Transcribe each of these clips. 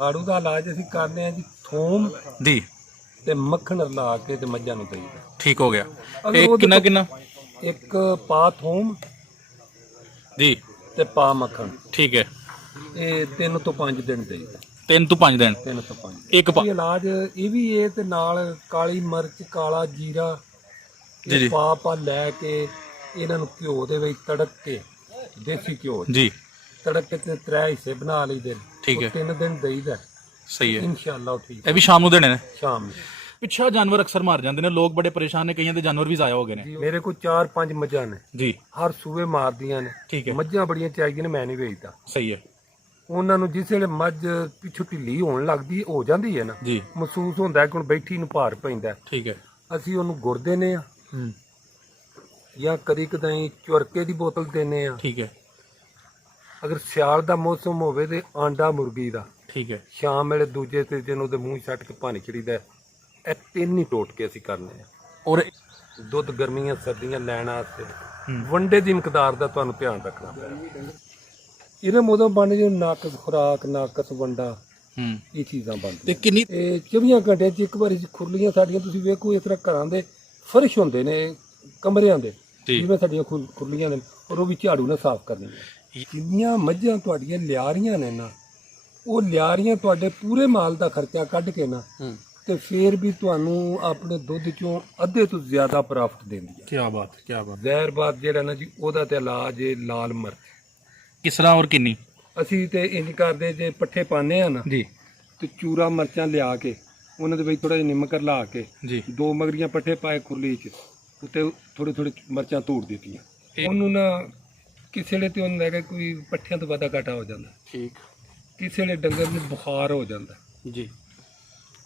ਸਾੜੂ ਦਾ ਇਲਾਜ ਅਸੀਂ ਕਰਦੇ ਆ ਜੀ ਥੋਮ ਜੀ ਤੇ ਮੱਖਣ ਰਲਾ ਕੇ ਤੇ ਮੱਝਾਂ ਨੂੰ ਦੇਈਦਾ। ਠੀਕ ਹੋ ਗਿਆ। ਅਗਰ ਇਹ ਉਹਦੇ ਕਿੰਨਾ ਤੋਂ ਕਿੰਨਾ ਇੱਕ ਪਾ ਥੋਮ ਜੀ ਤੇ ਪਾ ਮੱਖਣ, ਠੀਕ ਹੈ। ਇਹ 3 ਤੋਂ 5 ਦਿਨ ਦੇਈਦਾ। 3 ਤੋਂ 5 ਦਿਨ 3 ਤੋਂ 5 ਇੱਕ ਇਹ ਇਲਾਜ ਇਹ ਵੀ ਇਹ ਤੇ ਨਾਲ ਕਾਲੀ ਮਿਰਚ ਕਾਲਾ ਜੀਰਾ ਜੀ ਜੀ ਪਾ ਲੈ ਕੇ ਇਹਨਾਂ ਨੂੰ ਘਿਓ ਦੇ ਵਿੱਚ ਤੜਕ ਕੇ ਦੇਸੀ ਘਿਓ ਜੀ ਤੜਕ ਕੇ ਤੇ 3 ਹਿੱਸੇ ਬਣਾ ਲਈਦੇ ਨੇ। ਠੀਕ ਹੈ। 3 ਦਿਨ ਦੇਈਦਾ ਸਹੀ ਹੈ। ਇਨਸ਼ਾਅੱਲਾ ਠੀਕ ਇਹ ਵੀ ਸ਼ਾਮ ਨੂੰ ਦੇਣੇ ਨੇ। ਸ਼ਾਮ ਨੂੰ ਪਿੱਛਾ ਜਾਨਵਰ ਅਕਸਰ ਮਾਰ ਜਾਂਦੇ ਨੇ, ਲੋਕ ਬੜੇ ਪਰੇਸ਼ਾਨ ਨੇ, ਕਈਆਂ ਦੇ ਜਾਨਵਰ ਵੀ ਜ਼ਾਇਆ ਹੋ ਗਏ ਨੇ। ਮੇਰੇ ਕੋਲ 4-5 ਮੱਝਾਂ ਨੇ ਜੀ ਹਰ ਸੂਏ ਮਾਰਦੀਆਂ ਨੇ। ਠੀਕ ਹੈ। ਮੱਝਾਂ ਬੜੀਆਂ ਚਾਹੀਦੀਆਂ ਨੇ, ਮੈਂ ਨਹੀਂ ਵੇਚਦਾ। ਸਹੀ ਹੈ ਉਹਨਾਂ ਨੂੰ ਜਿਸ ਵੇਲੇ ਮੱਝ ਪਿੱਛੋਂ ਢਿੱਲੀ ਹੋਣ ਲੱਗਦੀ ਹੋ ਜਾਂਦੀ ਹੈ ਨਾ, ਜੀ ਮਹਿਸੂਸ ਹੁੰਦਾ ਕਿ ਹੁਣ ਬੈਠੀ ਨੂੰ ਭਾਰ ਪੈਂਦਾ, ਠੀਕ ਹੈ। ਅਸੀਂ ਉਹਨੂੰ ਗੁੜ ਦਿੰਦੇ ਆ ਜਾਂ ਕਦੀ ਕਦਾਈ ਚੁਰਕੇ ਦੀ ਬੋਤਲ ਦਿੰਦੇ ਆ। ਠੀਕ ਹੈ। ਅਗਰ ਸਿਆਲ ਦਾ ਮੌਸਮ ਹੋਵੇ ਤੇ ਆਂਡਾ ਮੁਰਗੀ ਦਾ ਠੀਕ ਹੈ। ਸ਼ਾਮ ਵੇਲੇ ਦੂਜੇ ਤੀਜੇ ਨੂੰ ਉਹਦੇ ਮੂੰਹ 'ਚ ਸੱਟ ਕੇ ਪਾਣੀ ਚੜੀਦਾ। ਇਹ 3 ਹੀ ਟੋਟ ਕੇ ਅਸੀਂ ਕਰਨੇ ਆ। ਔਰ ਦੁੱਧ ਗਰਮੀਆਂ ਸਰਦੀਆਂ ਲੈਣ ਵਾਸਤੇ ਵੰਡੇ ਦੀ ਮਿਕਦਾਰ ਦਾ ਤੁਹਾਨੂੰ ਧਿਆਨ ਰੱਖਣਾ ਪੈਣਾ। ਇਹਨਾਂ ਮੋਦੋਂ ਬਣ ਜੇ ਨਾਕਸ ਖੁਰਾਕ ਨਾਕਸ ਵੰਡਾ ਇਹ ਚੀਜ਼ਾਂ ਬਣਦੀਆਂ ਤੇ ਕਿੰਨੀ ਇਹ 24 ਘੰਟਿਆਂ 'ਚ ਇੱਕ ਵਾਰੀ ਖੁਰਲੀਆਂ ਸਾਡੀਆਂ ਤੁਸੀਂ ਵੇਖੋ ਇਸ ਤਰ੍ਹਾਂ ਘਰਾਂ ਦੇ ਫਰਸ਼ ਹੁੰਦੇ ਨੇ ਕਮਰਿਆਂ ਦੇ, ਜਿਵੇਂ ਸਾਡੀਆਂ ਖੁਰਲੀਆਂ ਨੇ, ਔਰ ਉਹ ਵੀ ਝਾੜੂ ਨਾਲ ਸਾਫ਼ ਕਰਨੀਆਂ। ਜਿੰਨੀਆਂ ਮੱਝਾਂ ਤੁਹਾਡੀਆਂ ਲਿਆਰੀਆਂ ਨੇ ਨਾ, ਉਹ ਲਿਆਰੀਆਂ ਤੁਹਾਡੇ ਪੂਰੇ ਮਾਲ ਦਾ ਖਰਚਾ ਕੱਢ ਕੇ ਨਾ ਤੇ ਫੇਰ ਵੀ ਤੁਹਾਨੂੰ ਆਪਣੇ ਦੁੱਧ ਚੋਂ ਅੱਧੇ ਤੋਂ ਜ਼ਿਆਦਾ ਪ੍ਰਾਪਤ ਦਿੰਦੀ ਹੈ। ਕੀ ਬਾਤ ਕੀ ਬਾਤ। ਜ਼ਹਿਰਬਾਦ ਜਿਹੜਾ ਨਾ ਜੀ, ਉਹਦਾ ਤੇ ਇਲਾਜ ਹੈ ਲਾਲ ਮਿਰਚ। ਕਿਸ ਤਰ੍ਹਾਂ ਔਰ ਕਿੰਨੀ? ਅਸੀਂ ਤੇ ਇੰਜ ਕਰਦੇ, ਜੇ ਪੱਠੇ ਪਾਉਂਦੇ ਆ ਨਾ ਜੀ ਤੇ ਚੂਰਾ ਮਿਰਚਾਂ ਲਿਆ ਕੇ ਉਹਨਾਂ ਦੇ ਵਿੱਚ ਥੋੜਾ ਜਿਹਾ ਨਿੰਮਕ ਰਲਾ ਕੇ ਜੀ 2 ਮਗਰੀਆਂ ਪੱਠੇ ਪਾਏ ਖੁਰਲੀ 'ਚ, ਉੱਤੇ ਥੋੜੇ ਥੋੜੇ ਮਿਰਚਾਂ ਤੋੜ ਦਿੱਤੀਆਂ। ਉਹਨੂੰ ਨਾ ਕਿਸੇ ਵੇਲੇ ਤੇ ਹੁੰਦਾ ਹੈਗਾ ਕੋਈ ਪੱਠਿਆਂ ਤੋਂ ਵਾਧਾ ਘਾਟਾ ਹੋ ਜਾਂਦਾ, ਠੀਕ। ਕਿਸੇ ਵੇਲੇ ਡੰਗਰ ਨੂੰ ਬੁਖਾਰ ਹੋ ਜਾਂਦਾ ਜੀ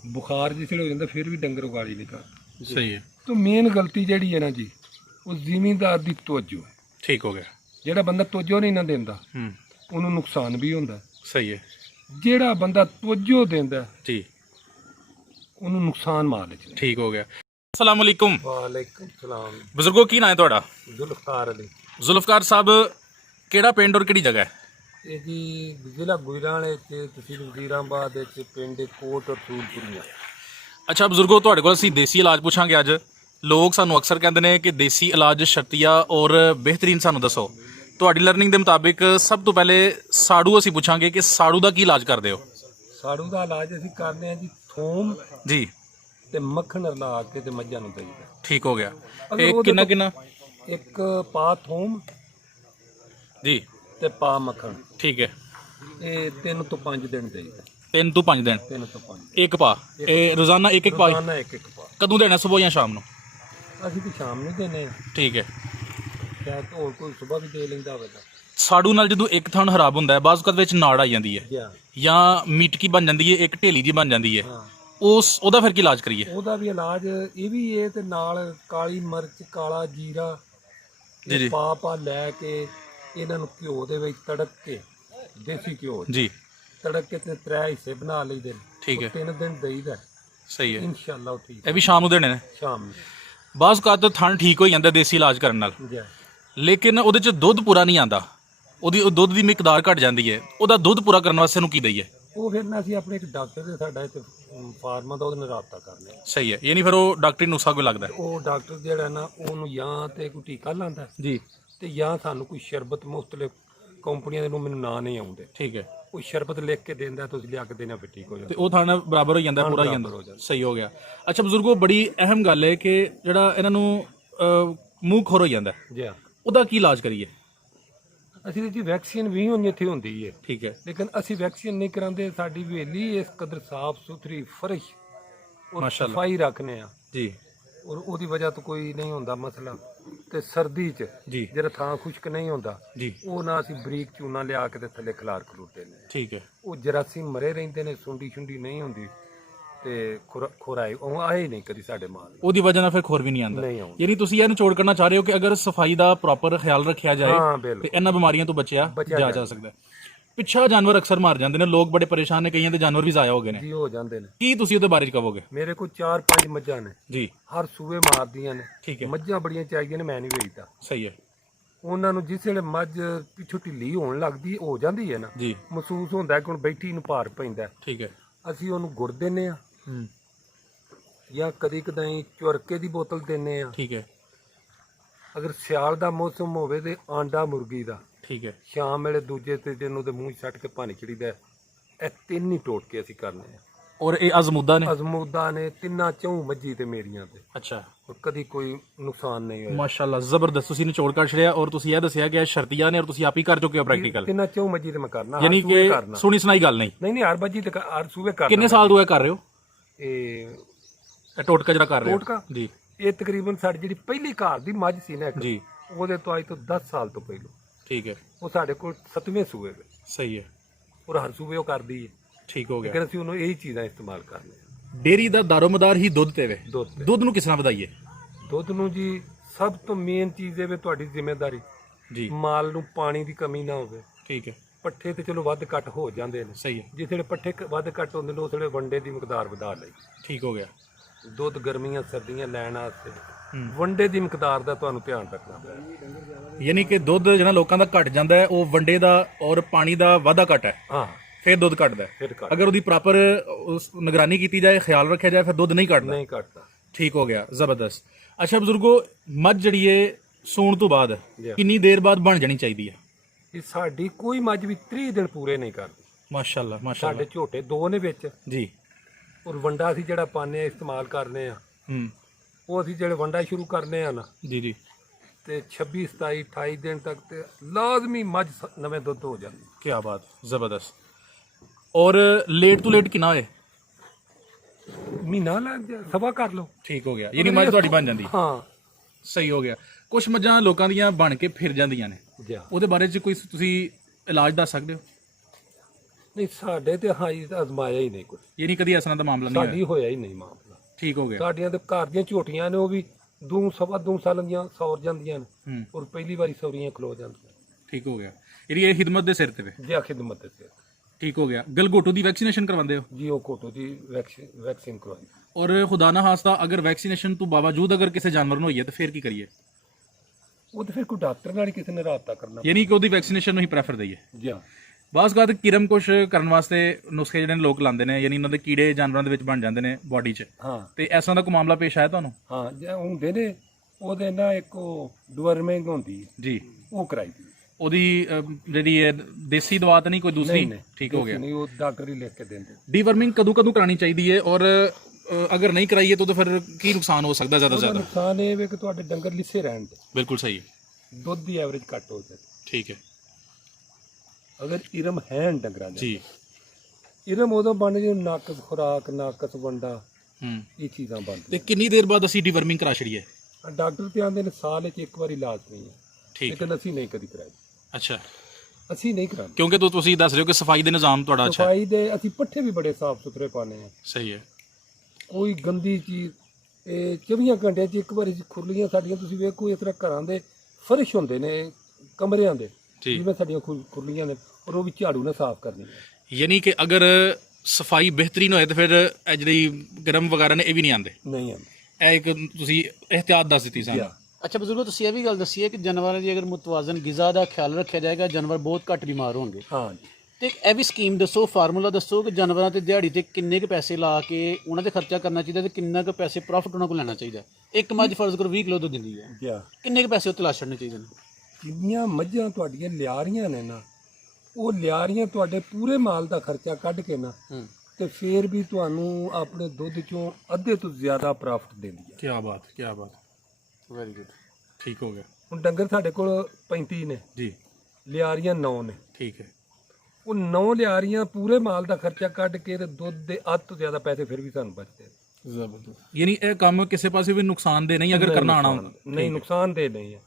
ਬੁਖਾਰ ਜਿਸ ਵੇਲੇ ਹੋ ਜਾਂਦਾ ਫਿਰ ਵੀ ਡੰਗਰ ਉਗਾਲੀ ਨਹੀਂ ਕਰਦਾ। ਸਹੀ ਹੈ। ਤਾਂ ਮੇਨ ਗਲਤੀ ਜਿਹੜੀ ਹੈ ਨਾ ਜੀ, ਉਹ ਜ਼ਿਮੀਂਦਾਰ ਦੀ ਤਵੱਜੋ ਹੈ। ਠੀਕ ਹੋ ਗਿਆ। ਜਿਹੜਾ ਬੰਦਾ ਤਵੱਜੋ ਨਹੀਂ ਨਾ ਦਿੰਦਾ ਉਹਨੂੰ ਨੁਕਸਾਨ ਵੀ ਹੁੰਦਾ। ਸਹੀ ਹੈ। ਜਿਹੜਾ ਬੰਦਾ ਤਵੱਜੋ ਦਿੰਦਾ ਜੀ ਉਹਨੂੰ ਨੁਕਸਾਨ ਮਾਰ ਲੈ। ਠੀਕ ਹੋ ਗਿਆ। ਅਸਲਾਮ ਵਾਲੇਕੁਮ। ਵਾਲੇਕੁਮ ਸਲਾਮ। ਬਜ਼ੁਰਗੋ ਕੀ ਨਾਂ ਹੈ ਤੁਹਾਡਾ? ਜ਼ੁਲਫਕਾਰ ਅਲੀ। ਜ਼ੁਲਫਕਾਰ ਸਾਹਿਬ, ਕਿਹੜਾ ਪਿੰਡ ਔਰ ਕਿਹੜੀ ਜਗ੍ਹਾ ਹੈ? ਇਹ ਜੀ ਜ਼ਿਲ੍ਹਾ ਗੁਜਰਾਂਵਾਲੇ 'ਚ ਤਹਿਸੀਲ ਵਜ਼ੀਰਾਬਾਦ ਦੇ ਵਿੱਚ ਪਿੰਡ ਕੋਟ ਰਸੂਲਪੁਰੀਆਂ। ਅੱਛਾ ਬਜ਼ੁਰਗੋ, ਤੁਹਾਡੇ ਕੋਲ ਅਸੀਂ ਦੇਸੀ ਇਲਾਜ ਪੁੱਛਾਂਗੇ ਅੱਜ। ਲੋਕ ਸਾਨੂੰ ਅਕਸਰ ਕਹਿੰਦੇ ਨੇ ਕਿ ਦੇਸੀ ਇਲਾਜ ਸ਼ਰਤੀਆ ਔਰ ਬਿਹਤਰੀਨ ਸਾਨੂੰ ਦੱਸੋ। ਤੁਹਾਡੀ ਲਰਨਿੰਗ ਦੇ ਮੁਤਾਬਿਕ ਸਭ ਤੋਂ ਪਹਿਲੇ ਸਾੜੂ ਅਸੀਂ ਪੁੱਛਾਂਗੇ ਕਿ ਸਾੜੂ ਦਾ ਕੀ ਇਲਾਜ ਕਰਦੇ ਹੋ? ਸਾੜੂ ਦਾ ਇਲਾਜ ਅਸੀਂ ਕਰਦੇ ਹਾਂ ਜੀ ਥੋਮ ਜੀ ਤੇ ਮੱਖਣ ਰਲਾ ਕੇ ਤੇ ਮੱਝਾਂ ਨੂੰ ਦੇਈਦਾ। ਠੀਕ ਹੋ ਗਿਆ। ਅਗਰ ਇਹ ਉਹਦੇ ਕਿੰਨਾ ਤੋਂ ਕਿੰਨਾ ਇੱਕ ਪਾ ਥੋਮ ਜੀ ਤੇ ਪਾ ਮੱਖਣ, ਠੀਕ ਹੈ। ਇਹ 3 ਤੋਂ 5 ਦਿਨ ਦੇਈਦਾ। 3 ਤੋਂ 5 ਦਿਨ 3 ਤੋਂ 5 ਇੱਕ ਪਾ। ਇਹ ਰੋਜ਼ਾਨਾ ਇੱਕ ਪਾ? ਰੋਜ਼ਾਨਾ ਇੱਕ ਪਾ। ਕਦੋਂ ਦੇਣਾ, ਸਵੇਰ ਜਾਂ ਸ਼ਾਮ ਨੂੰ? ਅਸੀਂ ਵੀ ਸ਼ਾਮ ਨੂੰ ਦਿੰਦੇ ਹਾਂ, ਠੀਕ ਹੈ। ਸ਼ਾਇਦ ਹੋਰ ਕੋਈ ਸਵੇਰ ਵੀ ਦੇ ਲੈਂਦਾ ਹੋਵੇ ਤਾਂ। ਸਾੜੂ ਨਾਲ ਜਦੋਂ ਇੱਕ ਥਣ ਖਰਾਬ ਹੁੰਦਾ ਹੈ, ਬਾਅਦ ਵਕਤ ਵਿੱਚ ਨਾੜ ਆ ਜਾਂਦੀ ਹੈ ਜਾਂ ਮੀਟਕੀ ਬਣ ਜਾਂਦੀ ਹੈ, ਇੱਕ ਢੇਲੀ ਜੀ ਬਣ ਜਾਂਦੀ ਹੈ, ਉਹਦਾ ਫਿਰ ਕੀ ਇਲਾਜ ਕਰੀਏ? ਉਹਦਾ ਵੀ ਇਲਾਜ ਇਹ ਵੀ ਇਹ ਤੇ ਨਾਲ ਕਾਲੀ ਮਿਰਚ ਕਾਲਾ ਜੀਰਾ ਜੀ ਪਾ ਲੈ ਕੇ ਇਹਨਾਂ ਨੂੰ ਘਿਓ ਦੇ ਵਿੱਚ ਤੜਕ ਕੇ ਦੇਸੀ ਘਿਓ ਜੀ ਤੜਕ ਕੇ ਤੇ 3 ਹਿੱਸੇ ਬਣਾ ਲਈਦੇ ਨੇ। ਠੀਕ ਹੈ। 3 ਦਿਨ ਦੇਈਦਾ। ਸਹੀ ਹੈ। ਇਨਸ਼ਾਅੱਲਾ ਠੀਕ। ਇਹ ਵੀ ਸ਼ਾਮ ਨੂੰ ਦੇਣੇ ਨੇ? ਸ਼ਾਮ ਨੂੰ। ਬਾਅਦ ਵਕਤ ਥਣ ਠੀਕ ਹੋ ਜਾਂਦਾ ਦੇਸੀ ਇਲਾਜ ਕਰਨ ਨਾਲ, ਲੇਕਿਨ ਉਹਦੇ ਚ ਦੁੱਧ ਪੂਰਾ ਨਹੀਂ ਆਉਂਦਾ, ਉਹਦੀ ਦੁੱਧ ਦੀ ਮਿਕਦਾਰ ਘਟ ਜਾਂਦੀ ਹੈ। ਉਹਦਾ ਦੁੱਧ ਪੂਰਾ ਕਰਨ ਵਾਸਤੇ ਨੂੰ ਕੀ ਦਈਏ? ਉਹ ਫਿਰ ਨਾ ਅਸੀਂ ਆਪਣੇ ਇੱਕ ਡਾਕਟਰ ਦੇ ਸਾਡਾ ਇੱਥੇ ਫਾਰਮਾਂ ਦਾ ਉਹਦੇ ਨਾਲ ਰਾਬਤਾ ਕਰਨੇ ਆ। ਸਹੀ ਹੈ। ਇਹ ਨਹੀਂ ਫਿਰ ਉਹ ਡਾਕਟਰੀ ਨੁਸਖਾ ਕੋਈ ਲੱਗਦਾ? ਉਹ ਡਾਕਟਰ ਜਿਹੜਾ ਨਾ ਉਹਨੂੰ ਜਾਂ ਤੇ ਕੋਈ ਟੀਕਾ ਲਾਉਂਦਾ ਜੀ ਤੇ ਜਾਂ ਸਾਨੂੰ ਕੋਈ ਸ਼ਰਬਤ ਮੁਖਤਲਿਫ ਕੰਪਨੀਆਂ ਦੇ ਨੂੰ ਮੈਨੂੰ ਨਾਂ ਨਹੀਂ ਆਉਂਦੇ, ਠੀਕ ਹੈ, ਉਹ ਸ਼ਰਬਤ ਲਿਖ ਕੇ ਦਿੰਦਾ, ਤੁਸੀਂ ਲਿਆ ਕੇ ਦੇਣਾ, ਫਿਰ ਠੀਕ ਹੋ ਜਾਂਦਾ ਤੇ ਉਹ ਥਾਣਾ ਬਰਾਬਰ ਹੋ ਜਾਂਦਾ, ਪੂਰਾ ਹੋ ਜਾਂਦਾ। ਸਹੀ ਹੋ ਗਿਆ। ਅੱਛਾ ਬਜ਼ੁਰਗੋ, ਬੜੀ ਅਹਿਮ ਗੱਲ ਹੈ ਕਿ ਜਿਹੜਾ ਇਹਨਾਂ ਨੂੰ ਮੂੰਹ ਖੋਰ ਹੋ ਜਾਂਦਾ ਜੀ, ਉਹਦਾ ਕੀ ਇਲਾਜ ਕਰੀਏ? ਅਸੀਂ ਜੀ ਵੈਕਸੀਨ ਵੀ ਹੁਣ ਇੱਥੇ ਹੁੰਦੀ ਹੈ, ਠੀਕ ਹੈ, ਲੇਕਿਨ ਅਸੀਂ ਵੈਕਸੀਨ ਨਹੀਂ ਕਰਾਉਂਦੇ। ਸਾਡੀ ਹਵੇਲੀ ਇਸ ਕਦਰ ਸਾਫ ਸੁਥਰੀ ਫਰਸ਼ ਔਰ ਸਫਾਈ ਰੱਖਨੇ ਆ ਜੀ, ਔਰ ਉਹਦੀ ਵਜ੍ਹਾ ਤੋਂ ਕੋਈ ਨਹੀਂ ਹੁੰਦਾ ਮਸਲਾ। ਤੇ ਸਰਦੀ 'ਚ ਜੀ ਜਿਹੜਾ ਥਾਂ ਖੁਸ਼ਕ ਨਹੀਂ ਹੁੰਦਾ ਜੀ, ਉਹ ਉਹ ਨਾ ਅਸੀਂ ਬਰੀਕ ਚੂਨਾ ਲਿਆ ਕੇ ਤੇ ਥੱਲੇ ਖਿਲਾਰ ਖਲੂਟੇ ਨੇ, ਠੀਕ ਹੈ। ਉਹ ਜਰਾਸੀਮ ਮਰੇ ਰਹਿੰਦੇ ਨੇ, ਸੁੰਡੀ ਨਹੀਂ ਹੁੰਦੀ ਤੇ ਖੁਰਾਈ ਉਹ ਆਏ ਨਹੀਂ ਕਦੀ ਸਾਡੇ ਮਾਲ, ਉਹਦੀ ਵਜ੍ਹਾ ਨਾਲ ਫਿਰ ਖੋਰ ਵੀ ਨਹੀਂ ਆਉਂਦਾ। ਨਹੀਂ ਆਉਂਦਾ। ਯਾਨੀ ਤੁਸੀਂ ਇਹ ਨਿਚੋੜ ਕਰਨਾ ਚਾਹ ਰਹੇ ਹੋ ਕਿ ਅਗਰ ਸਫਾਈ ਦਾ ਪ੍ਰੋਪਰ ਖਿਆਲ ਰੱਖਿਆ ਜਾਏ ਤੇ ਇਹਨਾਂ ਬਿਮਾਰੀਆਂ ਤੋਂ ਬਚਿਆ ਜਾ ਸਕਦਾ। ਪਿੱਛਾ ਜਾਨਵਰ ਅਕਸਰ ਮਾਰ ਜਾਂਦੇ ਨੇ, ਲੋਕ ਬੜੇ ਪਰੇਸ਼ਾਨ ਨੇ, ਕਈਆਂ ਦੇ ਜਾਨਵਰ ਵੀ ਜ਼ਾਇਆ ਹੋ ਗਏ ਨੇ। ਜੀ ਹੋ ਜਾਂਦੇ ਨੇ। ਕੀ ਤੁਸੀਂ ਉਹਦੇ ਬਾਰੇ ਚ ਕਹੋਗੇ? ਮੇਰੇ ਕੋਲ 4-5 ਮੱਝਾਂ ਨੇ ਜੀ, ਹਰ ਸੂਏ ਮਾਰਦੀਆਂ ਨੇ। ਠੀਕ ਹੈ। ਮੱਝਾਂ ਬੜੀਆਂ ਚਾਹੀਦੀਆਂ ਨੇ, ਮੈਂ ਨਹੀਂ ਵੇਚਦਾ। ਸਹੀ ਹੈ। ਉਹਨਾਂ ਨੂੰ ਜਿਸ ਵੇਲੇ ਮੱਝ ਪਿੱਛੋਂ ਢਿੱਲੀ ਹੋਣ ਲੱਗਦੀ ਹੋ ਜਾਂਦੀ ਹੈ ਨਾ, ਜੀ ਮਹਿਸੂਸ ਹੁੰਦਾ ਕਿ ਹੁਣ ਬੈਠੀ ਨੂੰ ਭਾਰ ਪੈਂਦਾ, ਠੀਕ ਹੈ। ਅਸੀਂ ਉਹਨੂੰ ਗੁੜ ਦਿੰਨੇ ਆ ਹੂੰ ਜਾਂ ਕਦੀ ਕਦਾਈ ਚੁਰਕੇ ਦੀ ਬੋਤਲ ਦਿੰਨੇ ਆ। ਠੀਕ ਹੈ ਅਗਰ ਸਿਆਲ ਦਾ ਮੌਸਮ ਹੋਵੇ ਤੇ ਆਂਡਾ ਮੁਰਗੀ ਦਾ ਠੀਕ ਹੈ ਸ਼ਾਮ ਵੇਲੇ ਦੂਜੇ ਤੀਜੇ ਨੂੰ ਉਹਦੇ ਮੂੰਹ 'ਚ ਸੱਟ ਕੇ ਪਾਣੀ ਚੜੀਦਾ। ਇਹ ਤਿੰਨ ਹੀ ਟੋਟਕੇ ਅਸੀਂ ਕਰਨੇ ਆ। ਔਰ ਇਹ ਅਜ਼ਮੂਦਾ ਨੇ? ਅਜ਼ਮੂਦਾ ਨੇ ਤਿੰਨਾਂ ਚੋਂ ਮੱਝੀ ਤੇ ਮੇਰੀਆਂ ਤੇ। ਅੱਛਾ ਔਰ ਕਦੀ ਕੋਈ ਨੁਕਸਾਨ ਨਹੀਂ ਹੋਇਆ। ਮਾਸ਼ਾਅੱਲਾ ਜ਼ਬਰਦਸਤ, ਤੁਸੀਂ ਨਿਚੋੜ ਕੱਢ ਛੜਿਆ ਔਰ ਤੁਸੀਂ ਇਹ ਦੱਸਿਆ ਕਿ ਇਹ ਸ਼ਰਤੀਆਂ ਨੇ ਔਰ ਤੁਸੀਂ ਆਪ ਹੀ ਕਰ ਚੁੱਕੇ ਹੋ ਪ੍ਰੈਕਟੀਕਲ। ਤਿੰਨਾਂ ਚੋਂ ਮੱਝੀ ਤੇ ਮੈਂ ਕਰਨਾ, ਯਾਨੀ ਹਰ ਸੂਬੇ ਕਿ ਕਰਨਾ। ਸੁਣੀ ਸੁਣਾਈ ਗੱਲ ਨਹੀਂ? ਨਹੀਂ ਹਰ ਮੱਝੀ ਤੇ ਹਰ ਸੂਬੇ ਕਰਨਾ। ਕਿੰਨੇ ਸਾਲ ਤੋਂ ਇਹ ਕਰ ਰਹੇ ਹੋ ਇਹ ਟੋਟਕਾ ਜਿਹੜਾ ਕਰ ਰਹੇ ਹੋ? ਟੋਟਕਾ ਜੀ ਇਹ ਤਕਰੀਬਨ ਸਾਡੀ ਜਿਹੜੀ ਪਹਿਲੀ ਘਰ ਦੀ ਮੱਝ ਸੀ ਨਾ ਇੱਕ, ਜੀ ਉਹਦੇ ਤੋਂ ਅੱਜ ਤੋਂ 10 ਸਾਲ ਤੋਂ ਪਹਿਲਾਂ ਠੀਕ ਹੈ, ਉਹ ਸਾਡੇ ਕੋਲ 7ਵੇਂ ਸੂਬੇ ਵਿੱਚ, ਸਹੀ ਹੈ, ਔਰ ਹਰ ਸੂਬੇ ਉਹ ਕਰਦੀ ਹੈ। ਠੀਕ ਹੋ ਗਿਆ। ਲੇਕਿਨ ਅਸੀਂ ਉਹਨੂੰ ਇਹੀ ਚੀਜ਼ਾਂ ਇਸਤੇਮਾਲ ਕਰਨੇ ਆ। ਡੇਰੀ ਦਾ ਦਾਰੋਮਦਾਰ ਹੀ ਦੁੱਧ ਤੇ ਵੇ। ਦੁੱਧ ਤੇ। ਦੁੱਧ ਨੂੰ ਕਿਸ ਤਰ੍ਹਾਂ ਵਧਾਈਏ? ਦੁੱਧ ਨੂੰ ਜੀ ਸਭ ਤੋਂ ਮੇਨ ਚੀਜ਼ ਇਹ ਵੀ ਤੁਹਾਡੀ ਜ਼ਿੰਮੇਵਾਰੀ, ਜੀ ਮਾਲ ਨੂੰ ਪਾਣੀ ਦੀ ਕਮੀ ਨਾ ਹੋਵੇ। ਠੀਕ ਹੈ, ਪੱਠੇ ਤੇ ਚਲੋ ਵੱਧ ਘੱਟ ਹੋ ਜਾਂਦੇ ਨੇ, ਸਹੀ ਹੈ, ਜਿਸ ਵੇਲੇ ਪੱਠੇ ਵੱਧ ਘੱਟ ਹੁੰਦੇ ਨੇ ਉਸ ਵੇਲੇ ਵੰਡੇ ਦੀ ਮਿਕਦਾਰ ਵਧਾ ਲਈ। ਠੀਕ ਹੋ ਗਿਆ। ਦੁੱਧ ਗਰਮੀਆਂ ਸਰਦੀਆਂ ਲੈਣ ਵਾਸਤੇ ਹੂੰ। ਵੰਡੇ ਦੀ ਮਿਕਦਾਰ ਦਾ ਤੁਹਾਨੂੰ ਧਿਆਨ ਰੱਖਣਾ ਪੈਣਾ। ਯਾਨੀ ਕਿ ਦੁੱਧ ਜਿਹੜਾ ਲੋਕਾਂ ਦਾ ਘਟ ਜਾਂਦਾ ਹੈ ਉਹ ਵੰਡੇ ਦਾ ਔਰ ਪਾਣੀ ਦਾ ਵਾਧਾ ਘਟ ਹੈ, ਹਾਂ ਫਿਰ ਦੁੱਧ ਘਟਦਾ ਹੈ। ਫਿਰ ਘੱਟ ਅਗਰ ਉਹਦੀ ਪ੍ਰੋਪਰ ਨਿਗਰਾਨੀ ਕੀਤੀ ਜਾਏ, ਖਿਆਲ ਰੱਖਿਆ ਜਾਏ, ਫਿਰ ਦੁੱਧ ਨਹੀਂ ਘਟਦਾ। ਨਹੀਂ ਘਟਦਾ। ਠੀਕ ਹੋ ਗਿਆ, ਜ਼ਬਰਦਸਤ। ਅੱਛਾ ਬਜ਼ੁਰਗੋ, ਮੱਝ ਜਿਹੜੀ ਏ ਸੂਣ ਤੋਂ ਬਾਅਦ ਜੀ। ਕਿੰਨੀ ਦੇਰ ਬਾਅਦ ਬਣ ਜਾਣੀ ਚਾਹੀਦੀ ਹੈ? ਇਹ ਸਾਡੀ ਕੋਈ ਮੱਝ ਵੀ 30 ਦਿਨ ਪੂਰੇ ਨਹੀਂ ਕਰਦੀ। ਮਾਸ਼ਾਅੱਲਾ ਮਾਸ਼ਾਅੱਲਾ। ਸਾਡੇ ਝੋਟੇ ਦੋ ਨੇ ਵਿੱਚ, ਜੀ ਔਰ ਵੰਡਾ ਅਸੀਂ ਜਿਹੜਾ ਪਾਣੇ ਆ ਇਸਤੇਮਾਲ ਕਰਨੇ ਆ, ਹੂੰ ਉਹ ਅਸੀਂ ਜਿਹੜੇ ਵੰਡਾ ਸ਼ੁਰੂ ਕਰਨੇ ਆ ਨਾ, ਜੀ ਜੀ ਤੇ 26 27 28 ਦਿਨ ਤੱਕ ਤੇ ਲਾਜ਼ਮੀ ਮੱਝ ਨਵੇਂ ਦੁੱਧ ਹੋ ਜਾਂਦੀ। ਕੀ ਬਾਤ, ਜ਼ਬਰਦਸਤ। ਔਰ ਲੇਟ ਤੋਂ ਲੇਟ ਕਿੰਨਾ ਹੋਏ? ਮਹੀਨਾ ਲੱਗ ਜਾ, ਸਵਾ ਕਰ ਲਓ। ਠੀਕ ਹੋ ਗਿਆ, ਯਾਨੀ ਮੱਝ ਤੁਹਾਡੀ ਬਣ ਜਾਂਦੀ। ਹਾਂ ਸਹੀ ਹੋ ਗਿਆ। ਕੁਝ ਮੱਝਾਂ ਲੋਕਾਂ ਦੀਆਂ ਬਣ ਕੇ ਫਿਰ ਜਾਂਦੀਆਂ ਨੇ, ਜੀ। ਉਹਦੇ ਬਾਰੇ 'ਚ ਕੋਈ ਤੁਸੀਂ ਇਲਾਜ ਦੱਸ ਸਕਦੇ ਹੋ? ਨਹੀਂ ਸਾਡੇ ਤੇ ਹਾਂ ਜੀ ਅਜ਼ਮਾਇਆ ਹੀ ਨਹੀਂ ਕੁਝ, ਯਾਨੀ ਕਦੀ ਇਸ ਤਰ੍ਹਾਂ ਦਾ ਮਾਮਲਾ ਨਹੀਂ ਸਾਡੀ ਹੋਇਆ? ਹੋਇਆ ਹੀ ਨਹੀਂ ਮਾਮਲਾ। ਠੀਕ ਹੋ ਗਿਆ। ਸਾਡੀਆਂ ਤੇ ਘਰ ਦੀਆਂ ਝੋਟੀਆਂ ਨੇ, ਉਹ ਵੀ 2 ਸਾਲਾਂ ਦੀਆਂ ਸੌਰ ਜਾਂਦੀਆਂ ਨੇ, ਹੂੰ ਔਰ ਪਹਿਲੀ ਵਾਰੀ ਸੌਰੀਆਂ ਖਲੋ ਜਾਂਦੀਆਂ। ਠੀਕ ਹੋ ਗਿਆ। ਯਾਨੀ ਇਹ ਖਿਦਮਤ ਦੇ ਸਿਰ ਤੇ ਵੇ। ਜੀ ਖਿਦਮਤ ਦੇ ਸਿਰ। ਠੀਕ ਹੋ ਗਿਆ। ਗਲਗੋਟੋ ਦੀ ਵੈਕਸੀਨੇਸ਼ਨ ਕਰਵਾਉਂਦੇ ਹੋ? ਜੀ ਉਹ ਕੋਟੋ ਦੀ ਵੈਕਸੀਨ ਕਰਵਾਈ। ਔਰ ਖੁਦਾ ਨਾ ਖਾਸਤਾ ਅਗਰ ਵੈਕਸੀਨੇਸ਼ਨ ਤੋਂ ਬਾਵਜੂਦ ਅਗਰ ਕਿਸੇ ਜਾਨਵਰ ਨੂੰ ਹੋਈ ਹੈ ਤਾਂ ਫਿਰ ਕੀ ਕਰੀਏ? ਉਹ ਤੇ ਫਿਰ ਕੋਈ ਡਾਕਟਰ ਨਾਲ ਹੀ ਕਿਸੇ ਨੇ ਰਾਬਤਾ ਕਰਨਾ। ਯਾਨੀ ਕਿ ਉਹਦੀ ਵੈਕਸੀਨੇਸ਼ਨ ਨੂੰ ਹੀ ਪ੍ਰੈਫਰ ਦਈਏ? ਜੀ ਹਾਂ। ਬਾਸ ਗੱਲ ਕਿਰਮ ਕੁਛ ਕਰਨ ਵਾਸਤੇ ਨੁਸਖੇ ਜਿਹੜੇ ਨੇ ਲੋਕ ਲਾਉਂਦੇ ਨੇ, ਯਾਨੀ ਉਹਨਾਂ ਦੇ ਕੀੜੇ ਜਾਨਵਰਾਂ ਦੇ ਵਿੱਚ ਬਣ ਜਾਂਦੇ ਨੇ ਬਾਡੀ 'ਚ, ਹਾਂ ਤੇ ਇਸ ਤਰ੍ਹਾਂ ਦਾ ਕੋਈ ਮਾਮਲਾ ਪੇਸ਼ ਆਇਆ ਤੁਹਾਨੂੰ? ਹਾਂ ਜੇ ਹੁੰਦੇ ਨੇ, ਉਹਦੇ ਨਾਲ ਇੱਕ ਡਵਰਮਿੰਗ ਹੁੰਦੀ ਹੈ, ਜੀ ਉਹ ਕਰਾਈ ਦੀ। ਉਹਦੀ ਜਿਹੜੀ ਹੈ ਦੇਸੀ ਦਵਾ ਤਾਂ ਨਹੀਂ ਕੋਈ ਦੂਸਰੀ? ਠੀਕ ਹੋ ਗਿਆ। ਨਹੀਂ ਉਹ ਡਾਕਟਰ ਹੀ ਲਿਖ ਕੇ ਦਿੰਦੇ। ਡੀਵਰਮਿੰਗ ਕਦੋਂ ਕਦੋਂ ਕਰਾਣੀ ਚਾਹੀਦੀ ਹੈ ਔਰ ਅਗਰ ਨਹੀਂ ਕਰਾਈਏ ਤਾਂ ਫਿਰ ਕੀ ਨੁਕਸਾਨ ਹੋ ਸਕਦਾ ਜ਼ਿਆਦਾ ਤੋਂ ਉਹਦਾ ਜ਼ਿਆਦਾ? ਨੁਕਸਾਨ ਇਹ ਵੇ ਕਿ ਤੁਹਾਡੇ ਡੰਗਰ ਲਿੱਸੇ ਰਹਿਣ ਦੇ, ਬਿਲਕੁਲ ਸਹੀ ਹੈ। ਦੁੱਧ ਦੀ ਐਵਰੇਜ ਘੱਟ ਹੋ ਜਾਏ। ਠੀਕ ਹੈ ਅਗਰ ਇਰਮ ਹੈ ਡੰਗਰਾਂ ਦੇ, ਜੀ। ਇਰਮ ਉਦੋਂ ਬਣ ਜੇ ਨਾਕਸ ਖੁਰਾਕ, ਨਾਕਸ ਵੰਡਾ, ਹੂੰ ਇਹ ਚੀਜ਼ਾਂ ਤੇ ਬਣਦੀਆਂ। ਕਿੰਨੀ ਦੇਰ ਬਾਅਦ ਅਸੀਂ ਡੀਵਰਮਿੰਗ ਕਰਾ ਛੜੀਏ? ਡਾਕਟਰ ਤੇ ਆਂਦੇ ਨੇ ਸਾਲ ਵਿੱਚ ਇੱਕ ਵਾਰੀ ਲਾਜ਼ਮੀ ਹੈ, ਠੀਕ ਹੈ। ਲੇਕਿਨ ਅਸੀਂ ਨਹੀਂ ਕਦੀ ਕਰਾਈ। ਅੱਛਾ, ਅਸੀਂ ਨਹੀਂ ਕਰਾਉਂਦੇ। ਕਿਉਂਕਿ ਤੁਸੀਂ ਦੱਸ ਰਹੇ ਹੋ ਕਿ ਸਫਾਈ ਦੇ ਨਿਜ਼ਾਮ ਤੁਹਾਡਾ ਅੱਛਾ ਹੈ। ਸਫਾਈ ਦੇ ਅਸੀਂ ਪੱਠੇ ਵੀ ਬੜੇ ਸਾਫ਼ ਸੁਥਰੇ ਪਾਣੇ ਆ, ਸਹੀ ਹੈ। ਕੋਈ ਗੰਦੀ ਚੀਜ਼ ਇਹ 24 ਘੰਟਿਆਂ 'ਚ ਇੱਕ ਵਾਰੀ ਖੁਰਲੀਆਂ ਸਾਡੀਆਂ ਤੁਸੀਂ ਵੇਖੋ, ਇਸ ਤਰ੍ਹਾਂ ਘਰਾਂ ਦੇ ਫਰਸ਼ ਹੁੰਦੇ ਨੇ ਕਮਰਿਆਂ ਦੇ, ਜੀ। ਜਿਵੇਂ ਸਾਡੀਆਂ ਖੁਰਲੀਆਂ ਨੇ, ਔਰ ਉਹ ਵੀ ਝਾੜੂ ਨਾਲ ਸਾਫ਼ ਕਰਨੀ ਹੈ। ਯਾਨੀ ਕਿ ਅਗਰ ਸਫਾਈ ਬਿਹਤਰੀਨ ਹੋਏ ਤਾਂ ਫਿਰ ਇਹ ਜਿਹੜੀ ਗਰਮ ਵਗੈਰਾ ਨੇ ਇਹ ਵੀ ਨਹੀਂ ਆਉਂਦੇ? ਨਹੀਂ ਆਉਂਦੀ। ਇਹ ਇੱਕ ਤੁਸੀਂ ਇhtiyat ਦੱਸ ਦਿੱਤੀ ਸਾਨੂੰ। ਅੱਛਾ ਬਜ਼ੁਰਗੋ, ਤੁਸੀਂ ਇਹ ਵੀ ਗੱਲ ਦੱਸੀ ਹੈ ਕਿ ਜਾਨਵਰਾਂ ਦੀ ਅਗਰ ਮੁਤਵਾਜ਼ਨ ਗਿਜ਼ਾ ਦਾ ਖਿਆਲ ਰੱਖਿਆ ਜਾਏਗਾ, ਜਾਨਵਰ ਬਹੁਤ ਘੱਟ ਬਿਮਾਰ ਹੋਣਗੇ। ਹਾਂ ਜੀ। ਤੇ ਇਹ ਵੀ ਸਕੀਮ ਦੱਸੋ, ਫਾਰਮੂਲਾ ਦੱਸੋ ਕਿ ਜਾਨਵਰਾਂ ਤੇ ਦਿਹਾੜੀ ਤੇ ਕਿੰਨੇ ਕੁ ਪੈਸੇ ਲਾ ਕੇ ਉਹਨਾਂ ਤੇ ਖਰਚਾ ਕਰਨਾ ਚਾਹੀਦਾ ਤੇ ਕਿੰਨਾ ਕੁ ਪੈਸੇ ਪ੍ਰੋਫਿਟ ਉਹਨਾਂ ਕੋਲ ਲੈਣਾ ਚਾਹੀਦਾ? ਇੱਕ ਮੱਝ ਫਰਜ਼ ਕਰੋ 20 ਕਿਲੋ ਦੁੱਧ ਦਿੰਦੀ ਹੈ, ਜੀ। ਕਿੰਨੇ ਕੁ ਪੈਸੇ ਉੱਤੇ ਲਾ ਛੱਡਣੇ ਚਾਹੀਦੇ ਨੇ? ਜਿੰਨੀਆਂ ਮੱਝਾਂ ਤੁਹਾਡੀਆਂ ਲਿਆਰੀਆਂ ਨੇ ਨਾ, ਉਹ ਲਿਆਰੀਆਂ ਤੁਹਾਡੇ ਪੂਰੇ ਮਾਲ ਦਾ ਖਰਚਾ ਕੱਢ ਕੇ ਨਾ, ਤੇ ਫੇਰ ਵੀ ਤੁਹਾਨੂੰ ਆਪਣੇ ਦੁੱਧ ਚੋਂ ਅੱਧੇ ਤੋਂ ਜ਼ਿਆਦਾ ਪ੍ਰਾਫਿਟ ਦਿੰਦੀ ਹੈ। ਕੀ ਬਾਤ, ਕੀ ਬਾਤ, ਵੈਰੀ ਗੁੱਡ। ਠੀਕ ਹੋ ਗਿਆ। ਹੁਣ ਡੰਗਰ ਸਾਡੇ ਕੋਲ 35 ਨੇ ਜੀ, ਲਿਆਰੀਆਂ 9 ਨੇ, ਠੀਕ ਹੈ। ਉਹ 9 ਲਿਆਰੀਆਂ ਪੂਰੇ ਮਾਲ ਦਾ ਖਰਚਾ ਕੱਢ ਕੇ ਤੇ ਦੁੱਧ ਦੇ ਅੱਧ ਤੋਂ ਜ਼ਿਆਦਾ ਪੈਸੇ ਫਿਰ ਵੀ ਸਾਨੂੰ ਬਚਦੇ ਨੇ। ਜ਼ਬਰਦਸਤ। ਯਾਨੀ ਇਹ ਕੰਮ ਕਿਸੇ ਪਾਸੇ ਵੀ ਨੁਕਸਾਨਦੇਹ ਨਹੀਂ ਅਗਰ ਕਰਨਾ ਆਣਾ? ਨਹੀਂ, ਨੁਕਸਾਨਦੇਹ ਨਹੀਂ ਹੈ।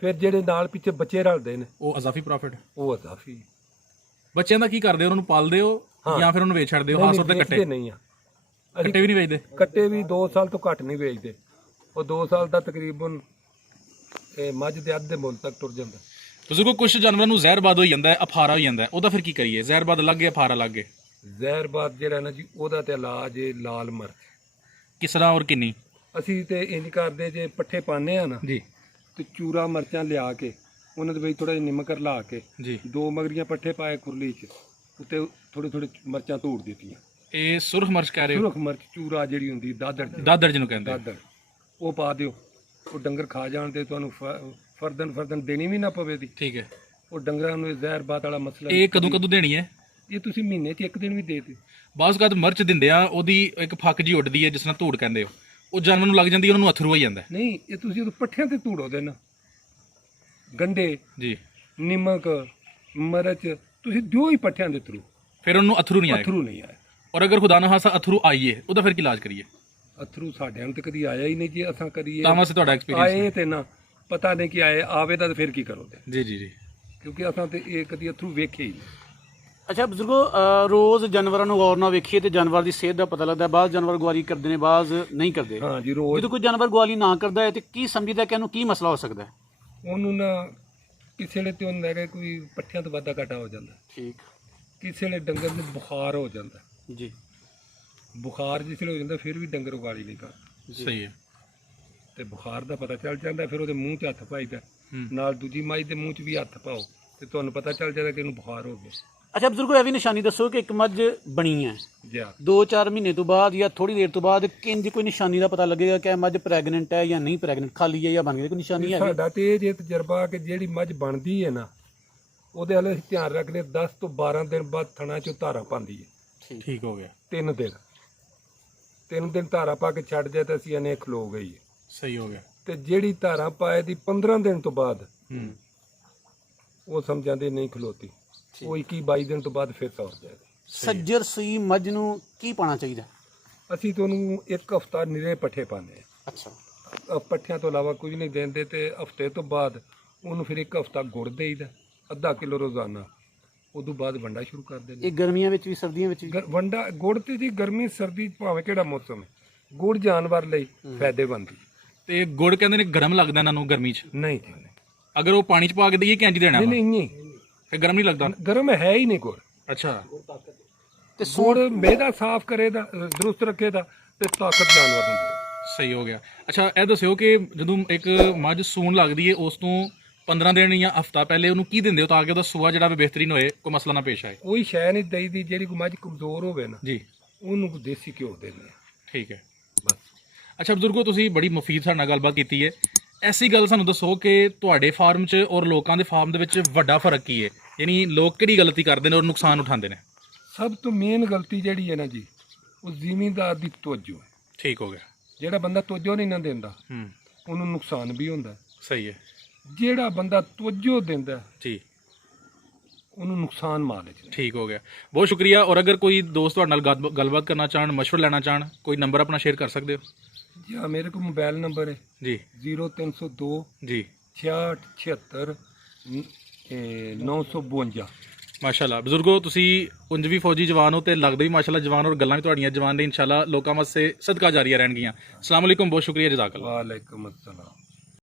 ਫਿਰ ਜਿਹੜੇ ਨਾਲ ਪਿੱਛੇ ਬੱਚੇ ਰਲਦੇ ਨੇ, ਉਹ ਅਜ਼ਾਫੀ ਪ੍ਰੋਫਿਟ? ਉਹ ਅਜ਼ਾਫੀ। ਬੱਚਿਆਂ ਦਾ ਕੀ ਕਰਦੇ ਹੋ? ਉਹਨਾਂ ਨੂੰ ਪਾਲਦੇ ਹੋ ਜਾਂ ਫਿਰ ਉਹਨੂੰ ਵੇਚ ਛੱਡਦੇ ਹੋ? ਖਾਸ ਤੌਰ ਤੇ ਕੱਟੇ? ਨਹੀਂ ਆ, ਕੱਟੇ ਵੀ ਨਹੀਂ ਵੇਚਦੇ? ਕੱਟੇ ਵੀ 2 ਸਾਲ ਤੋਂ ਘੱਟ ਨਹੀਂ ਵੇਚਦੇ। ਉਹ 2 ਸਾਲ ਦਾ ਤਕਰੀਬਨ ਮੱਝ ਦੇ ਅੱਧ ਦੇ ਮੁੱਲ ਤੱਕ ਟੁਰ ਜਾਂਦਾ। ਬਜ਼ੁਰਗੋ, ਕੁਝ ਜਾਨਵਰਾਂ ਨੂੰ ਜ਼ਹਿਰਬਾਦ ਹੋ ਜਾਂਦਾ ਹੈ, ਅਫਾਰਾ ਹੋ ਜਾਂਦਾ ਹੈ, ਉਹਦਾ ਫਿਰ ਕੀ ਕਰੀਏ? ਜ਼ਹਿਰਬਾਦ ਲੱਗ ਗਿਆ, ਅਫਾਰਾ ਲੱਗ ਗਿਆ? ਜ਼ਹਿਰਬਾਦ ਜਿਹੜਾ ਨਾ ਜੀ, ਉਹਦਾ ਤੇ ਇਲਾਜ ਹੈ ਲਾਲ ਮਿਰਚ। ਕਿਸ ਤਰ੍ਹਾਂ ਔਰ ਕਿੰਨੀ? ਅਸੀਂ ਤੇ ਇੰਜ ਕਰਦੇ, ਜੇ ਪੱਠੇ ਪਾਉਂਦੇ ਆ ਨਾ ਜੀ, ਤੇ ਚੂਰਾ ਮਿਰਚਾਂ ਲਿਆ ਕੇ ਉਹਨਾਂ ਦੇ ਵਿੱਚ ਥੋੜਾ ਜਿਹਾ ਨਿਮਕ ਰਲਾ ਕੇ ਜੀ 2 ਮਗਰੀਆਂ ਪੱਠੇ ਪਾਏ ਖੁਰਲੀ 'ਚ, ਉੱਤੇ ਥੋੜੇ ਮਿਰਚਾਂ ਧੂੜ ਦਿੱਤੀਆਂ। ਇਹ ਸੁਰਖ ਮਿਰਚ ਕਹਿ ਰਹੇ ਹੋ? ਸੁਰਖ ਮਿਰਚ ਚੂਰਾ ਜਿਹੜੀ ਹੁੰਦੀ ਦਾਦਰ ਦਾਦਰ ਜਿਹਨੂੰ ਕਹਿੰਦੇ ਆ। ਦਾਦਰ, ਉਹ ਪਾ ਦਿਓ। ਉਹ ਡੰਗਰ ਖਾ ਜਾਣ ਤੇ ਤੁਹਾਨੂੰ ਫਰਦਨ ਦੇਣੀ ਵੀ ਨਾ ਪਵੇ ਦੀ। ਠੀਕ ਹੈ। ਉਹ ਡੰਗਰਾਂ ਨੂੰ ਜ਼ਹਿਰ ਬਾਤ ਵਾਲਾ ਮਸਲਾ ਇਹ ਕਦੋਂ ਦੇਣੀ ਹੈ? ਇਹ ਤੁਸੀਂ ਮਹੀਨੇ 'ਚ 1 ਦਿਨ ਵੀ ਦੇ ਦਿਓ। ਬਾਅਦ ਬਾਅਦ ਮਿਰਚ ਦਿੰਦੇ ਆ, ਉਹਦੀ ਇੱਕ ਫੱਕ ਜੀ ਉੱਡਦੀ ਹੈ ਜਿਸ ਨਾਲ ਧੂੜ ਕਹਿੰਦੇ ਹੋ, ਉਹ ਜਾਨਵਰ ਨੂੰ ਲੱਗ ਜਾਂਦੀ, ਉਹਨਾਂ ਨੂੰ ਅਥਰੂ ਹੋ ਜਾਂਦਾ। ਨਹੀਂ, ਇਹ ਤੁਸੀਂ ਉਹ ਪੱਠਿਆਂ ਤੇ ਧੂੜੋ ਦੇਣਾ। ਗੰਡੇ ਜੀ, ਨਿਮਕ ਮਿਰਚ ਤੁਸੀਂ ਦਿਓ ਹੀ ਪੱਠਿਆਂ ਦੇ ਥਰੂ, ਫਿਰ ਉਹਨੂੰ ਅਥਰੂ ਨਹੀਂ ਆਏਗਾ। ਅਥਰੂ ਨਹੀਂ ਆਏ। ਔਰ ਅਗਰ ਖੁਦਾ ਨਾ ਖਾਸਾ ਅਥਰੂ ਆਈਏ, ਉਹਦਾ ਫਿਰ ਕੀ ਇਲਾਜ ਕਰੀਏ? ਅਥਰੂ ਸਾਡੇ ਨੂੰ ਤੇ ਕਦੀ ਆਇਆ ਹੀ ਨਹੀਂ। ਜੇ ਅਸਾਂ ਕਰੀਏ ਤਾਂ ਵਾਸਤੇ ਤੁਹਾਡਾ ਐਕਸਪੀਰੀਅੰਸ ਆਏ ਤੇ ਨਾ ਪਤਾ ਨਹੀਂ ਕਿ ਆਵੇ ਤਾਂ ਫਿਰ ਕੀ ਕਰੋਗੇ? ਜੀ ਜੀ ਜੀ। ਕਿਉਂਕਿ ਅਸਾਂ ਤੇ ਇਹ ਕਦੀ ਅਥਰੂ ਵੇਖੇ ਹੀ ਨਹੀਂ। ਅੱਛਾ ਬਜ਼ੁਰਗੋ, ਰੋਜ਼ ਜਾਨਵਰਾਂ ਨੂੰ ਗੌਰ ਨਾਲ ਵੇਖੀਏ ਤੇ ਜਾਨਵਰ ਦੀ ਸਿਹਤ ਦਾ ਪਤਾ ਲੱਗਦਾ। ਬਾਅਦ ਜਾਨਵਰ ਗਵਾਰੀ ਕਰਦੇ ਨੇ, ਬਾਅਦ ਨਹੀਂ ਕਰਦੇ। ਹਾਂ ਜੀ, ਰੋਜ਼ ਜਦੋਂ ਕੋਈ ਜਾਨਵਰ ਗਵਾਰੀ ਨਾ ਕਰਦਾ ਹੈ ਤੇ ਕੀ ਸਮਝਦਾ ਕਿ ਇਹਨੂੰ ਕੀ ਮਸਲਾ ਹੋ ਸਕਦਾ ਹੈ? ਉਹਨੂੰ ਨਾ ਕਿਸੇ ਵੇਲੇ ਤੇ ਉਹਨੂੰ ਲੱਗੇ ਕੋਈ ਪੱਠਿਆਂ ਤੋਂ ਵਾਧਾ ਘਾਟਾ ਹੋ ਜਾਂਦਾ। ਠੀਕ। ਕਿਸੇ ਵੇਲੇ ਡੰਗਰ ਨੂੰ ਬੁਖਾਰ ਹੋ ਜਾਂਦਾ। ਜੀ। ਬੁਖਾਰ ਜਿਸ ਵੇਲੇ ਹੋ ਜਾਂਦਾ ਫਿਰ ਵੀ ਡੰਗਰ ਉਗਾਲੀ ਨਹੀਂ ਕਰਦਾ। ਸਹੀ ਹੈ। ਤੇ ਬੁਖਾਰ ਦਾ ਪਤਾ ਚੱਲ ਜਾਂਦਾ, ਫਿਰ ਉਹਦੇ ਮੂੰਹ 'ਚ ਹੱਥ ਪਾਈਦਾ, ਨਾਲ ਦੂਜੀ ਮੱਝ ਦੇ ਮੂੰਹ 'ਚ ਵੀ ਹੱਥ ਪਾਓ ਤੇ ਤੁਹਾਨੂੰ ਪਤਾ ਚੱਲ ਜਾਂਦਾ ਕਿ ਇਹਨੂੰ ਬੁਖਾਰ ਹੋ ਗਿਆ। ਅੱਛਾ ਬਜ਼ੁਰਗੋ, ਇਹ ਵੀ ਨਿਸ਼ਾਨੀ ਦੱਸੋ ਕਿ ਇੱਕ ਮੱਝ ਬਣੀ ਹੈ, ਜਾ 2-4 ਮਹੀਨੇ ਤੋਂ ਬਾਅਦ ਜਾਂ ਥੋੜੀ ਦੇਰ ਤੋਂ ਬਾਅਦ ਕਿੰਜ ਕੋਈ ਨਿਸ਼ਾਨੀ ਦਾ ਪਤਾ ਲੱਗੇਗਾ ਕਿ ਇਹ ਮੱਝ ਪ੍ਰੈਗਨੈਂਟ ਹੈ ਜਾਂ ਨਹੀਂ ਪ੍ਰੈਗਨੈਂਟ, ਖਾਲੀ ਹੈ ਜਾਂ ਬਣ ਗਈ, ਕੋਈ ਨਿਸ਼ਾਨੀ ਹੈ? ਸਾਡਾ ਤੇ ਇਹ ਜੇ ਤਜਰਬਾ ਕਿ ਜਿਹੜੀ ਮੱਝ ਬਣਦੀ ਹੈ ਨਾ, ਉਹਦੇ ਵਾਲੇ ਅਸੀਂ ਧਿਆਨ ਰੱਖਦੇ 10 ਤੋਂ 12 ਦਿਨ ਬਾਅਦ ਥਣਾ 'ਚੋਂ ਧਾਰਾ ਪਾਉਂਦੀ ਹੈ। ਠੀਕ ਹੋ ਗਿਆ। 3 ਦਿਨ ਧਾਰਾ ਪਾ ਕੇ ਛੱਡ ਜਾਏ ਤਾਂ ਅਸੀਂ ਇਹਨੇ ਖਲੋ ਗਈ ਹੈ। ਸਹੀ ਹੋ ਗਿਆ। ਤੇ ਜਿਹੜੀ ਧਾਰਾ ਪਾਏ ਦੀ 15 ਦਿਨ ਤੋਂ ਬਾਅਦ ਉਹ ਸਮਝਾਂਦੇ ਨਹੀਂ ਖਲੋਤੀ, ਉਹ 21-22 ਦਿਨ ਤੋਂ ਬਾਅਦ ਫਿਰ ਸੌਰ ਜਾਏਗਾ। ਸੱਜਰ ਸੂਈ ਮੱਝ ਨੂੰ ਕੀ ਪਾਣਾ ਚਾਹੀਦਾ? ਅਸੀਂ ਤੁਹਾਨੂੰ 1 ਹਫ਼ਤਾ ਨਿਰੇ ਪੱਠੇ ਪਾਉਂਦੇ ਅੱਛਾ। ਹਾਂ। ਪੱਠਿਆਂ ਤੋਂ ਇਲਾਵਾ ਕੁਝ ਨਹੀਂ ਦਿੰਦੇ ਤੇ ਹਫ਼ਤੇ ਤੋਂ ਬਾਅਦ ਉਹਨੂੰ ਫਿਰ 1 ਹਫ਼ਤਾ ਗੁੜ ਦੇਈਦਾ, ਅੱਧਾ ਕਿਲੋ ਰੋਜ਼ਾਨਾ। ਉਦੋਂ ਬਾਅਦ ਵੰਡਾ ਸ਼ੁਰੂ ਕਰ ਦਿੰਦੇ। ਇਹ ਗਰਮੀਆਂ ਵਿੱਚ ਵੀ ਸਰਦੀਆਂ ਵਿੱਚ ਵੀ? ਵੰਡਾ ਗੁੜ ਤੇ ਜੀ ਗਰਮੀ ਸਰਦੀ ਭਾਵੇਂ ਕਿਹੜਾ ਮੌਸਮ ਹੈ, ਗੁੜ ਜਾਨਵਰ ਲਈ ਫਾਇਦੇਮੰਦ ਹੈ। ਤੇ ਗੁੜ ਕਹਿੰਦੇ ਨੇ ਗਰਮ ਲੱਗਦਾ ਇਹਨਾਂ ਨੂੰ ਗਰਮੀ 'ਚ? ਨਹੀਂ ਜੀ, ਨਹੀਂ ਅਗਰ ਉਹ ਪਾਣੀ 'ਚ ਪਾ ਕੇ ਦਈਏ ਕਿ ਇੰਜ ਦੇਣਾ? ਨਹੀਂ ਨਹੀਂ, ਫਿਰ ਗਰਮ ਨਹੀਂ ਲੱਗਦਾ? ਗਰਮ ਹੈ ਹੀ ਨਹੀਂ ਗੁੜ। ਅੱਛਾ। ਤੇ ਗੁੜ ਮੇਦਾ ਸਾਫ਼ ਕਰੇਦਾ, ਦਰੁਸਤ ਰੱਖੇਦਾ ਤੇ ਤਾਕਤ ਜਾਨਵਰ ਨੂੰ ਦੇ। ਸਹੀ ਹੋ ਗਿਆ। ਅੱਛਾ, ਇਹ ਦੱਸਿਓ ਕਿ ਜਦੋਂ ਇੱਕ ਮੱਝ ਸੂਣ ਲੱਗਦੀ ਹੈ ਉਸ ਤੋਂ 15 ਦਿਨ ਜਾਂ ਹਫ਼ਤਾ ਪਹਿਲੇ ਉਹਨੂੰ ਕੀ ਦਿੰਦੇ ਹੋ ਤਾਂ ਕਿ ਉਹਦਾ ਸੂਆ ਜਿਹੜਾ ਵੀ ਬਿਹਤਰੀਨ ਹੋਏ, ਕੋਈ ਮਸਲਾ ਨਾ ਪੇਸ਼ ਆਏ? ਕੋਈ ਸ਼ੈ ਨਹੀਂ ਦਈਦੀ। ਜਿਹੜੀ ਕੋਈ ਮੱਝ ਕਮਜ਼ੋਰ ਹੋਵੇ ਨਾ, ਜੀ, ਉਹਨੂੰ ਦੇਸੀ ਘਿਓ ਦਿੰਦੇ ਆ ਠੀਕ ਹੈ। ਬਸ। ਅੱਛਾ ਬਜ਼ੁਰਗੋ, ਤੁਸੀਂ ਬੜੀ ਮੁਫੀਦ ਸਾਡੇ ਨਾਲ ਗੱਲਬਾਤ ਕੀਤੀ ਹੈ। ਐਸੀ ਗੱਲ ਸਾਨੂੰ ਦੱਸੋ ਕਿ ਤੁਹਾਡੇ ਫਾਰਮ 'ਚ ਔਰ ਲੋਕਾਂ ਦੇ ਫਾਰਮ ਦੇ ਵਿੱਚ ਵੱਡਾ ਫਰਕ ਕੀ ਹੈ? ਯਾਨੀ ਲੋਕ ਕਿਹੜੀ ਗਲਤੀ ਕਰਦੇ ਨੇ ਔਰ ਨੁਕਸਾਨ ਉਠਾਉਂਦੇ ਨੇ? ਸਭ ਤੋਂ ਮੇਨ ਗਲਤੀ ਜਿਹੜੀ ਹੈ ਨਾ ਜੀ, ਉਹ ਜ਼ਿਮੀਂਦਾਰ ਦੀ ਤਵੱਜੋ ਹੈ। ਠੀਕ ਹੋ ਗਿਆ। ਜਿਹੜਾ ਬੰਦਾ ਤਵੱਜੋ ਨਹੀਂ ਨਾ ਦਿੰਦਾ ਉਹਨੂੰ ਨੁਕਸਾਨ ਵੀ ਹੁੰਦਾ। ਸਹੀ ਹੈ। ਜਿਹੜਾ ਬੰਦਾ ਤਵੱਜੋ ਦਿੰਦਾ ਜੀ, ਉਹਨੂੰ ਨੁਕਸਾਨ ਮਾਲ ਹੈ। ਠੀਕ ਹੋ ਗਿਆ। ਬਹੁਤ ਸ਼ੁਕਰੀਆ। ਔਰ ਅਗਰ ਕੋਈ ਦੋਸਤ ਤੁਹਾਡੇ ਨਾਲ ਗੱਲਬਾਤ ਕਰਨਾ ਚਾਹਣ, ਮਸ਼ਵਰਾ ਲੈਣਾ ਚਾਹਣ, ਕੋਈ ਨੰਬਰ ਆਪਣਾ ਸ਼ੇਅਰ ਕਰ ਸਕਦੇ ਹੋ? ਜੀ ਮੇਰੇ ਕੋਲ ਮੋਬਾਈਲ ਨੰਬਰ ਹੈ ਜੀ 0302 ਜੀ 66 952। ਮਾਸ਼ਾਅੱਲਾ ਬਜ਼ੁਰਗੋ, ਤੁਸੀਂ ਉਂਝ ਵੀ ਫੌਜੀ ਜਵਾਨ ਹੋ ਤੇ ਲੱਗਦੇ ਵੀ ਮਾਸ਼ਾਅੱਲਾ ਜਵਾਨ, ਔਰ ਗੱਲਾਂ ਵੀ ਤੁਹਾਡੀਆਂ ਜਵਾਨ ਨੇ। ਇਨਸ਼ਾਅੱਲਾ ਲੋਕਾਂ ਵਾਸਤੇ ਸਦਕਾ ਜਾਰੀਆਂ ਰਹਿਣਗੀਆਂ। ਅਸਲਾਮ ਅਲੈਕੁਮ, ਬਹੁਤ ਸ਼ੁਕਰੀਆ, ਜਜ਼ਾਕ ਅੱਲਾਹ। ਵਾਲੇਕੁਮ अस्सलाम।